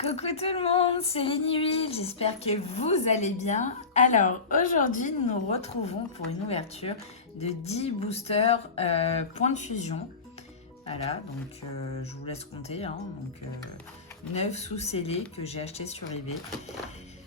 Coucou tout le monde, c'est Lénuit, j'espère que vous allez bien. Alors aujourd'hui nous nous retrouvons pour une ouverture de 10 boosters point de fusion. Voilà, donc je vous laisse compter, hein, donc 9 sous-scellés que j'ai achetés sur eBay.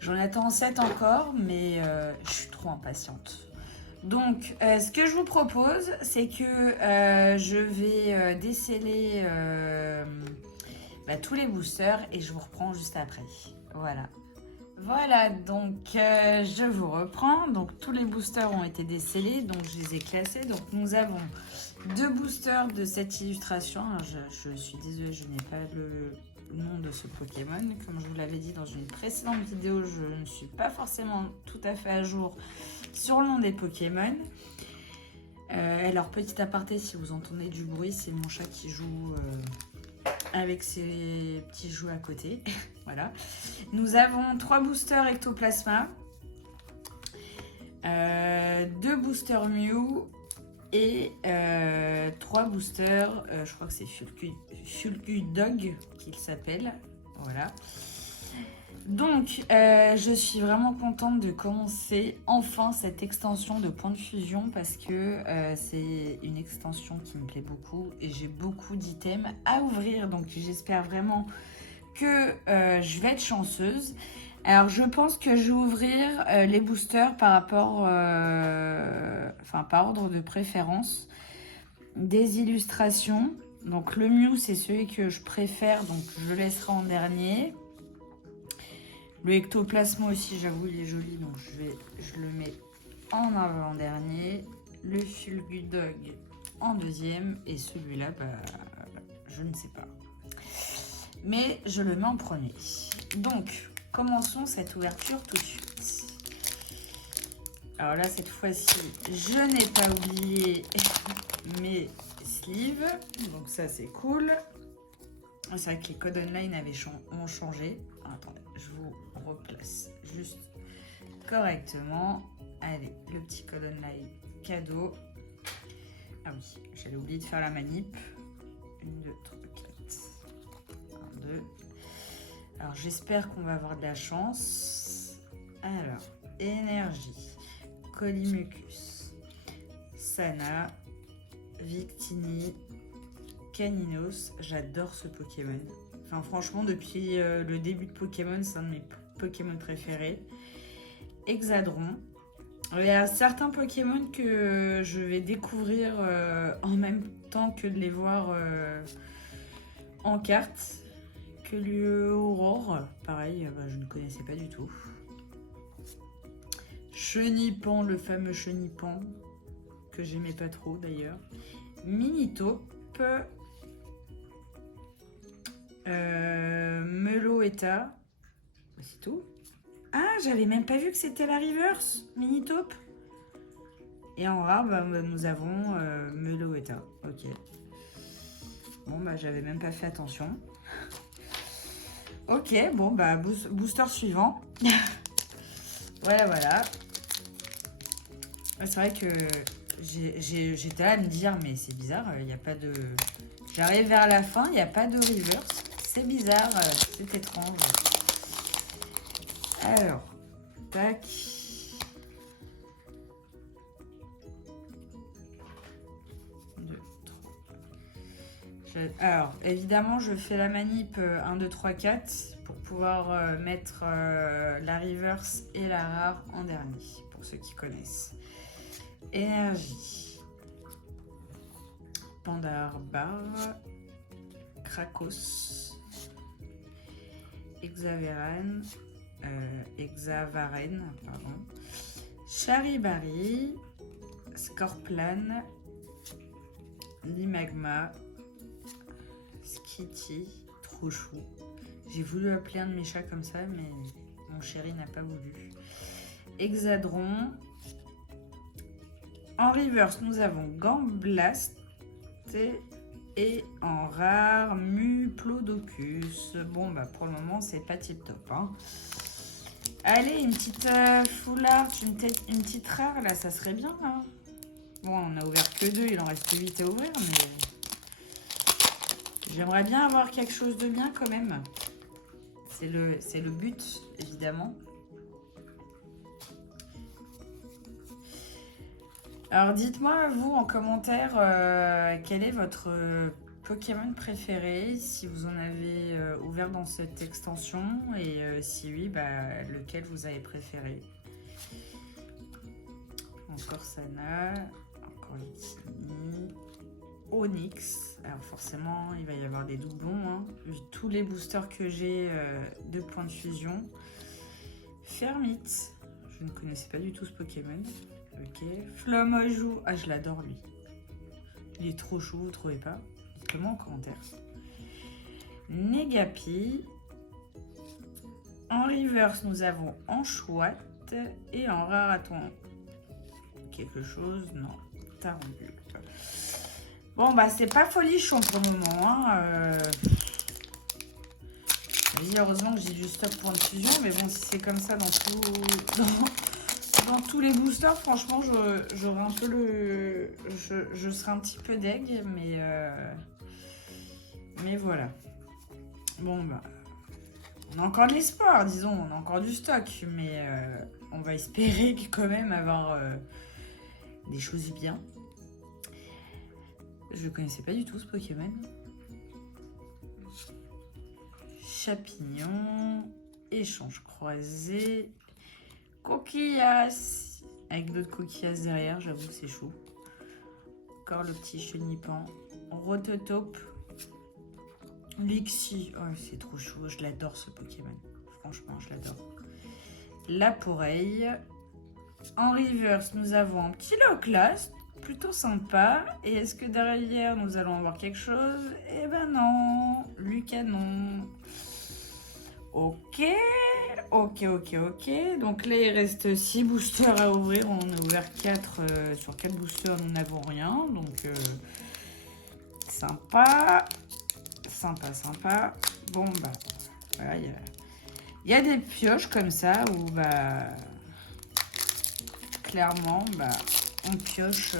J'en attends 7 encore, mais je suis trop impatiente. Donc ce que je vous propose, c'est que je vais déceler tous les boosters et je vous reprends juste après. Voilà, donc je vous reprends. Donc tous les boosters ont été décellés, donc je les ai classés. Donc nous avons 2 boosters de cette illustration. Alors, je suis désolée, je n'ai pas le nom de ce Pokémon. Comme je vous l'avais dit dans une précédente vidéo, je ne suis pas forcément tout à fait à jour sur le nom des Pokémon. Alors petit aparté, si vous entendez du bruit, c'est mon chat qui joue avec ses petits jouets à côté. Voilà. Nous avons 3 boosters Ectoplasma, 2 boosters Mew et 3 boosters, je crois que c'est Fulgudog qu'il s'appelle. Voilà. Donc, je suis vraiment contente de commencer enfin cette extension de point de fusion parce que c'est une extension qui me plaît beaucoup et j'ai beaucoup d'items à ouvrir. Donc, j'espère vraiment que je vais être chanceuse. Alors, je pense que je vais ouvrir les boosters par rapport, par ordre de préférence des illustrations. Donc, le Mew, c'est celui que je préfère, donc je le laisserai en dernier. Le ectoplasma aussi, j'avoue, il est joli, donc je le mets en avant-dernier. Le Fulgudog en deuxième. Et celui-là, je ne sais pas. Mais je le mets en premier. Donc, commençons cette ouverture tout de suite. Alors là, cette fois-ci, je n'ai pas oublié mes sleeves. Donc ça, c'est cool. C'est vrai que les codes online ont changé. Attendez, je vous replace juste correctement. Allez, le petit code online cadeau. Ah oui, j'allais oublier de faire la manip. 1, 2, 3, 4. 1, 2. Alors, j'espère qu'on va avoir de la chance. Alors, énergie. Colimucus. Sana. Victini. Caninos, j'adore ce Pokémon. Enfin, franchement, depuis le début de Pokémon, c'est un de mes Pokémon préférés. Hexadron. Il y a certains Pokémon que je vais découvrir en même temps que de les voir en carte. Que l'Aurore, pareil, je ne connaissais pas du tout. Chenipan, le fameux Chenipan, que j'aimais pas trop d'ailleurs. Minitaupe. Meloetta, c'est tout. Ah, j'avais même pas vu que c'était la reverse Minitaupe. Et en rare, nous avons Meloetta. Ok. Bon, j'avais même pas fait attention. Ok, bon, booster suivant. Voilà. C'est vrai que j'étais là à me dire, mais c'est bizarre, il n'y a pas de... J'arrive vers la fin, il n'y a pas de reverse. C'est bizarre, c'est étrange. Alors, tac. Alors, évidemment, je fais la manip 1, 2, 3, 4 pour pouvoir mettre la reverse et la rare en dernier, pour ceux qui connaissent. Énergie. Pandarbar. Krakos. Hexavaren, pardon. Charibari. Scorplan. Limagma. Skitty. Trop chou. J'ai voulu appeler un de mes chats comme ça, mais mon chéri n'a pas voulu. Hexadron. En reverse, nous avons Gambblast et en rare Muplodocus. Bon, pour le moment, c'est pas tip top. Hein. Allez, une petite foulard, une petite rare, là, ça serait bien. Hein. Bon, on a ouvert que 2, il en reste 8 à ouvrir, mais j'aimerais bien avoir quelque chose de bien quand même. C'est le but, évidemment. Alors, dites-moi, vous, en commentaire, quel est votre Pokémon préféré, si vous en avez ouvert dans cette extension, et si oui, bah, lequel vous avez préféré. Encore Sana, encore Litini, Onyx. Alors forcément, il va y avoir des doublons, hein, vu tous les boosters que j'ai de points de fusion. Fermite, je ne connaissais pas du tout ce Pokémon. Ok, Flamajou, ah je l'adore lui. Il est trop chaud, vous trouvez pas? Dites-le-moi en commentaire. Negapi. En reverse, nous avons Enchouette et en Raraton. Quelque chose, non. Tarambule. Bon, bah, c'est pas folichon pour le moment. Hein. Heureusement que j'ai du stock pour une fusion, mais bon, si c'est comme ça dans tous les boosters, franchement, j'aurais un peu le. Je serais un petit peu deg, mais voilà. Bon, bah. On a encore de l'espoir, disons, on a encore du stock, mais on va espérer quand même avoir des choses bien. Je connaissais pas du tout ce Pokémon. Chapignon, échange croisé, coquillas, avec d'autres coquillas derrière, j'avoue que c'est chaud. Encore le petit chenipan, rototope, Lixie, oh c'est trop chaud, je l'adore ce Pokémon, franchement je l'adore. Laporeille, en reverse nous avons un petit Lochlast, plutôt sympa, et est-ce que derrière nous allons avoir quelque chose? Eh ben non, Lucanon. Ok, donc là il reste 6 boosters à ouvrir, on a ouvert 4, sur 4 boosters nous n'avons rien, donc sympa. Bon bah voilà, il y a des pioches comme ça où bah clairement bah on pioche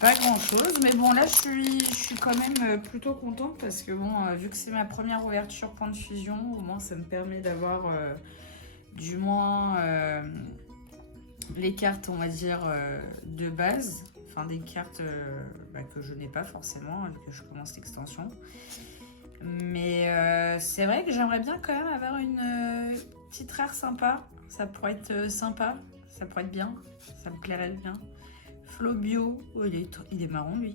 pas grand chose, mais bon là je suis quand même plutôt contente parce que bon vu que c'est ma première ouverture point de fusion, au moins ça me permet d'avoir du moins les cartes on va dire de base. Enfin, des cartes que je n'ai pas forcément, vu que je commence l'extension. Mais c'est vrai que j'aimerais bien quand même avoir une petite rare sympa. Ça pourrait être sympa, ça pourrait être bien, ça me plairait bien. Flobio, oh, il est marrant lui.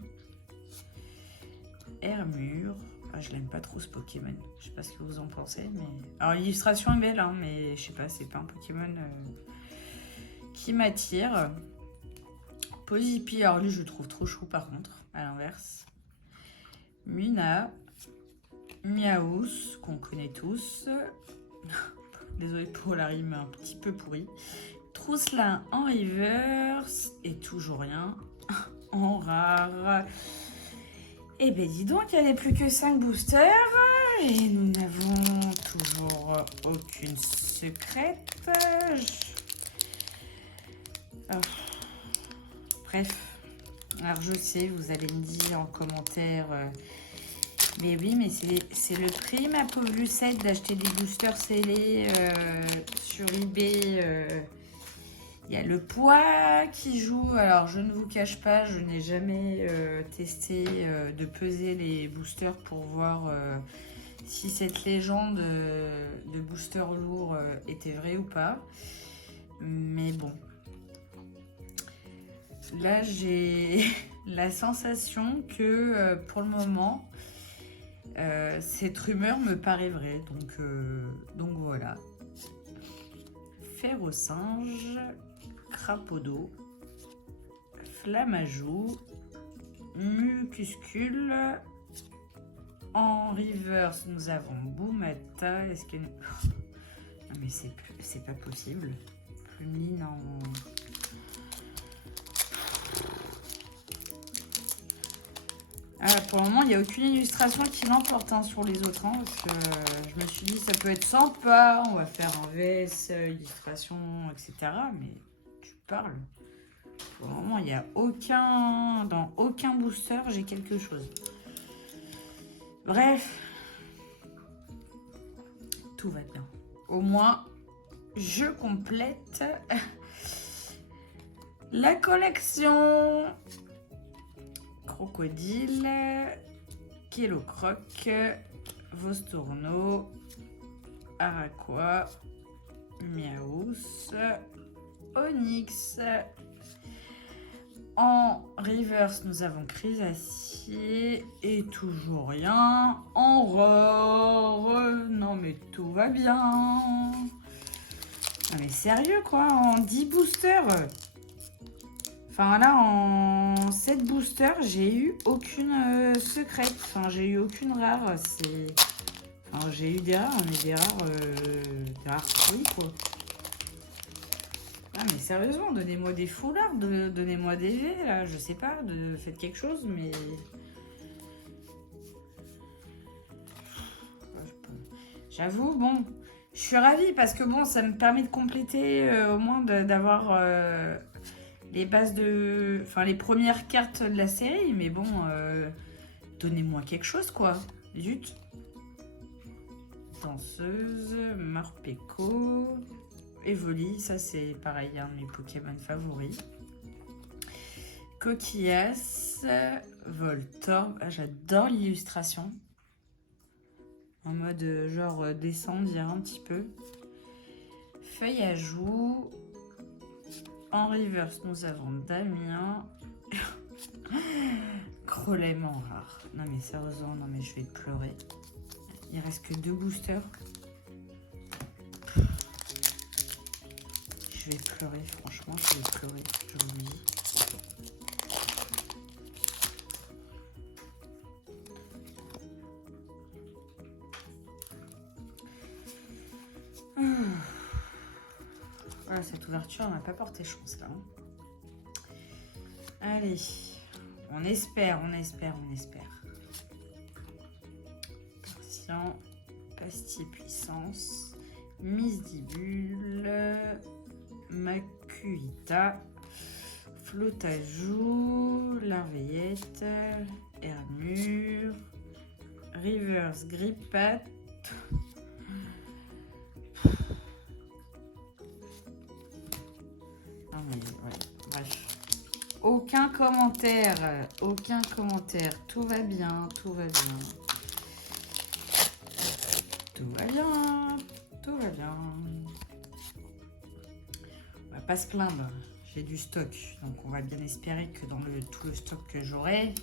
Hermure, ah, je l'aime pas trop ce Pokémon. Je sais pas ce que vous en pensez, mais... Alors l'illustration est belle, hein, mais je sais pas, c'est pas un Pokémon qui m'attire. Posipi, alors lui je le trouve trop chaud par contre, à l'inverse. Muna, Miaous, qu'on connaît tous. Désolée pour la rime un petit peu pourrie. Trousselin en reverse, et toujours rien en rare. Et ben dis donc, il n'y a plus que 5 boosters, et nous n'avons toujours aucune secrète. Bref, alors je sais, vous allez me dire en commentaire, mais oui, mais c'est le prix, ma pauvre Lucette, d'acheter des boosters scellés sur eBay. Il y a le poids qui joue. Alors, je ne vous cache pas, je n'ai jamais testé de peser les boosters pour voir si cette légende de booster lourd était vraie ou pas. Mais bon. Là, j'ai la sensation que pour le moment, cette rumeur me paraît vraie. Donc voilà. Fer au singe, Crapaud, Flamajou, Mucuscule. En reverse, nous avons Boumata. Est-ce que... Non mais c'est pas possible. Plumeline en... Ah, pour le moment, il n'y a aucune illustration qui l'emporte sur les autres. Hein, parce que je me suis dit, ça peut être sympa. On va faire un VS, illustration, etc. Mais tu parles. Pour le moment, il n'y a aucun... Dans aucun booster, j'ai quelque chose. Bref. tout va bien. Au moins, je complète la collection. Crocodile, Kellocroc, Vostourno, Araquois, Miaous, Onyx. En reverse, nous avons Chrysacier et toujours rien. En rare, non mais tout va bien. Non mais sérieux quoi, en 10 boosters. Enfin là, en 7 boosters, j'ai eu aucune secrète. Enfin, j'ai eu aucune rare. Enfin, j'ai eu des rares, mais des rares pourries quoi. Ah mais sérieusement, donnez-moi des foulards, donnez-moi des V, là, je sais pas, faites quelque chose, mais... J'avoue, bon, je suis ravie parce que bon, ça me permet de compléter, au moins d'avoir les bases de... Enfin, les premières cartes de la série, mais bon, donnez-moi quelque chose, quoi, zut. Danseuse, Marpeco... Evoli, ça c'est pareil, un de mes Pokémon favoris. Coquillas, Voltorb, ah, j'adore l'illustration. En mode genre dessin, dire un petit peu. Feuille à joue. En reverse, nous avons Damien. Crolem en rare. Non mais sérieusement, non mais je vais pleurer. Il reste que 2 boosters. Je vais pleurer, franchement, je vais pleurer, je vous le dis. Voilà, cette ouverture n'a pas porté chance là. Allez, on espère, on espère, on espère. Patient, pastille puissance, Misdibule. Macuita, Flotajou, Larveillette, Hermure, Reverse Grippat, non mais ouais, bref. Aucun commentaire, tout va bien, tout va bien. Tout va bien, tout va bien. On va pas se plaindre, j'ai du stock, donc on va bien espérer que dans tout le stock que j'aurai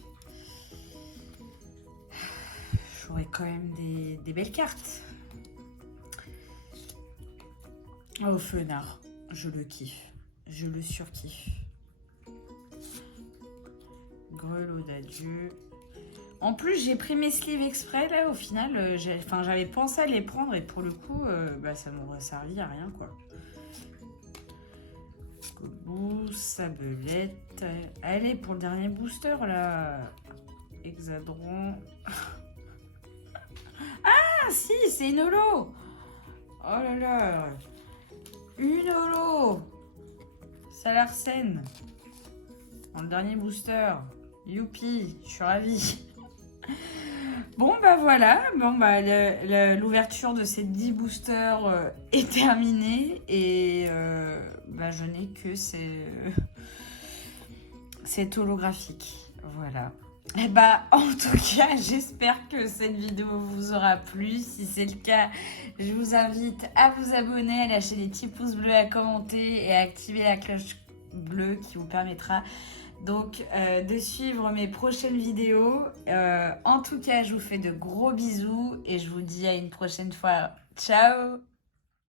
quand même des belles cartes. Oh Fenard, je le kiffe, je le surkiffe. Grelot d'adieu. En plus j'ai pris mes sleeves exprès là, au final j'avais pensé à les prendre et pour le coup ça m'aurait servi à rien quoi. Cobou, Sabelette. Allez, pour le dernier booster, là. Hexadron. Ah, si, c'est une holo. Oh là là. Une holo. Salarsen. Dans le dernier booster. Youpi, je suis ravie. Bon, bah voilà. Bon, bah, l'ouverture de ces 10 boosters est terminée. Et bah, je n'ai que c'est holographique. Voilà. Et bah, en tout cas, j'espère que cette vidéo vous aura plu. Si c'est le cas, je vous invite à vous abonner, à lâcher des petits pouces bleus, à commenter et à activer la cloche bleue qui vous permettra donc de suivre mes prochaines vidéos. En tout cas, je vous fais de gros bisous et je vous dis à une prochaine fois. Ciao!